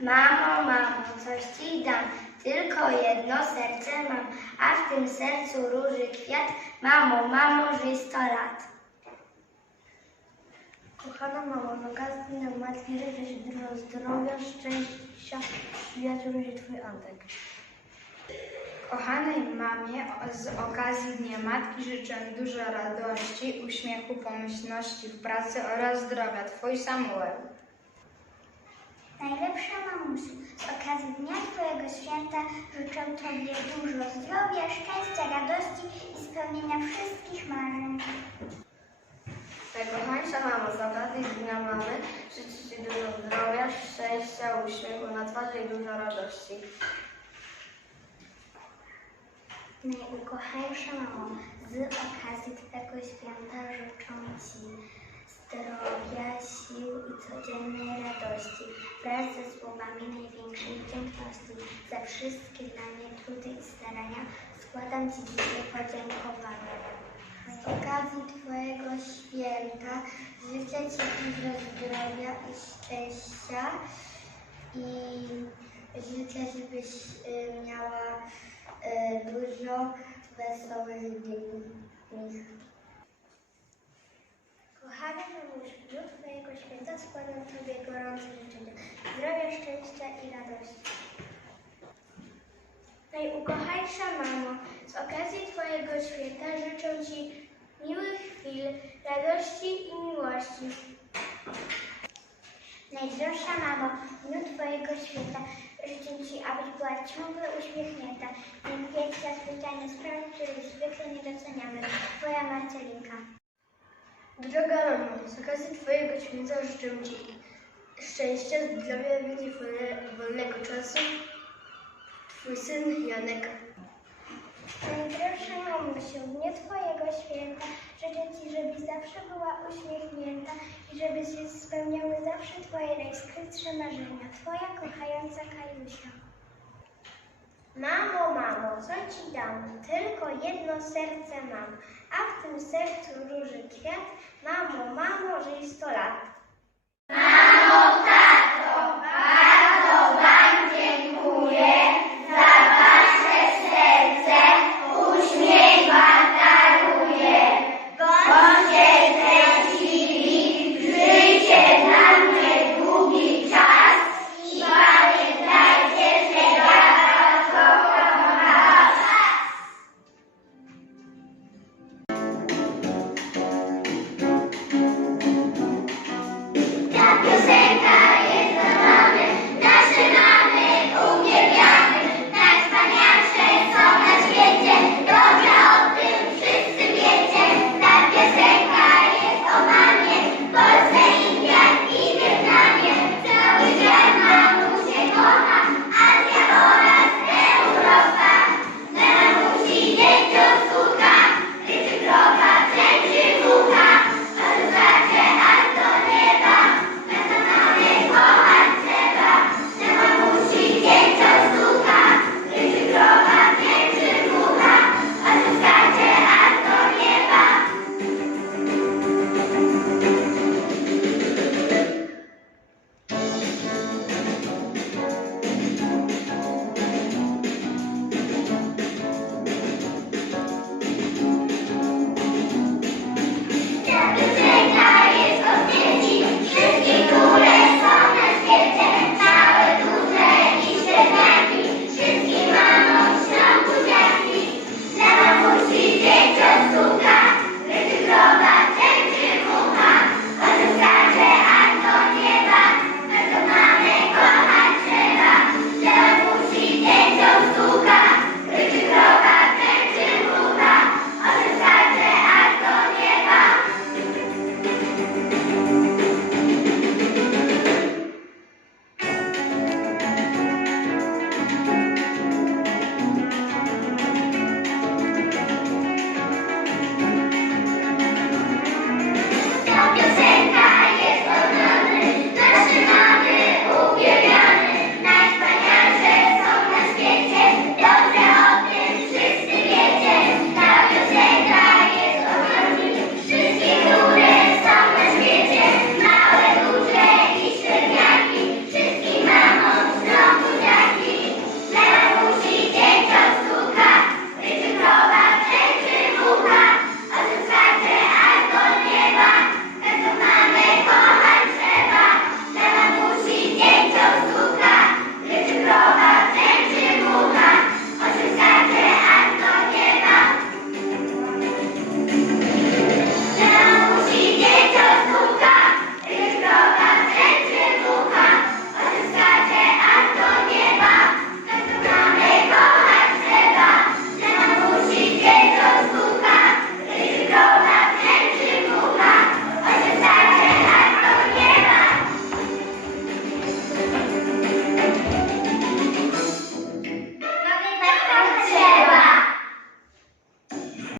Mamo, mamo, coś ci dam, tylko jedno serce mam, a w tym sercu róży kwiat. Mamo, mamo, żyj sto lat. Kochana mamo, z okazji Dnia Matki życzę Ci dużo zdrowia, szczęścia i wiatru będzie Twój Antek. Kochanej mamie z okazji Dnia Matki życzę dużo radości, uśmiechu, pomyślności w pracy oraz zdrowia. Twój Samuel. Najlepsza mamusiu, z okazji Dnia Twojego Święta życzę Tobie dużo zdrowia, szczęścia, radości i spełnienia wszystkich marzeń. Najkochańsza mamo, z okazji Dnia Mamy życzę Ci dużo zdrowia, szczęścia, uśmiechu na twarzy i dużo radości. Najukochańsza mamo, z okazji Twojego Święta życzę Ci codziennej radości wraz ze słowami największej wdzięczności za wszystkie dla mnie trudy i starania składam Ci dzisiaj podziękowania. Z okazji Twojego święta życzę Ci dużo zdrowia i szczęścia i życzę, żebyś y, miała y, dużo wesołych dni. Kochany mamusiu, w dniu Twojego święta składam Tobie gorące życzenia zdrowia, szczęścia i radości. Najukochańsza mamo, z okazji Twojego święta życzę Ci miłych chwil, radości i miłości. Najdroższa mamo, w dniu Twojego święta życzę Ci, abyś była ciągle uśmiechnięta. Niech wiek zazwyczajne sprawy, których zwykle nie doceniamy. Twoja Marcelinka. Droga mamo, z okazji Twojego święta życzę Ci szczęścia, zdrowia, więcej wolne- wolnego czasu. Twój syn Janek. Najdroższa mamusiu, w dniu Twojego święta życzę Ci, żebyś zawsze była uśmiechnięta i żeby się spełniały zawsze Twoje najskrytsze marzenia. Twoja kochająca Kajusia. Mamo, mamo, co Ci dam? Tylko jedno serce mam, a w tym sercu róży kwiat. Mamo, mamo, żyj sto lat. Mamo, tak!